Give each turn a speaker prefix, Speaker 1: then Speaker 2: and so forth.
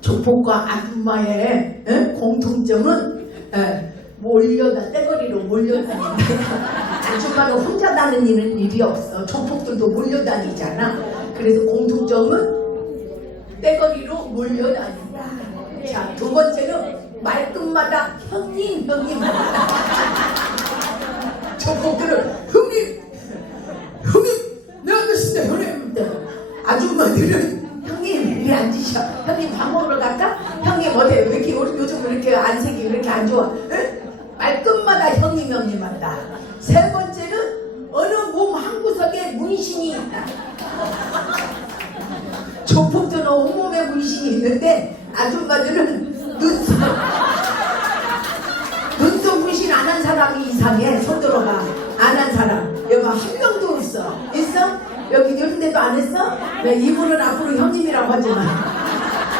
Speaker 1: 조폭과 아줌마의 에? 공통점은 에, 몰려다 떼거리로 몰려다닌다. 아줌마는 혼자 다니는 일이 없어. 조폭들도 몰려다니잖아. 그래서 공통점은 떼거리로 몰려다닌다. 자, 두 번째는 말끝마다 형님, 형님. 조폭들은 형님, 형님, 내 아저씨인데 형님. 아줌마들은 이리 앉으셔. 형님 밥 먹으러 갈까? 형님 어디 왜 이렇게 요즘 왜 이렇게 안색이 왜 이렇게 안 좋아? 응? 말끝마다 형님 형님 한다. 세 번째는 어느 몸 한 구석에 문신이 있다. 조폭들은 온몸에 문신이 있는데 아줌마들은 눈썹 눈썹 문신 안 한 사람이 이상해 여기 이런 데도 안 했어? 왜 이분은 앞으로 형님이라고 마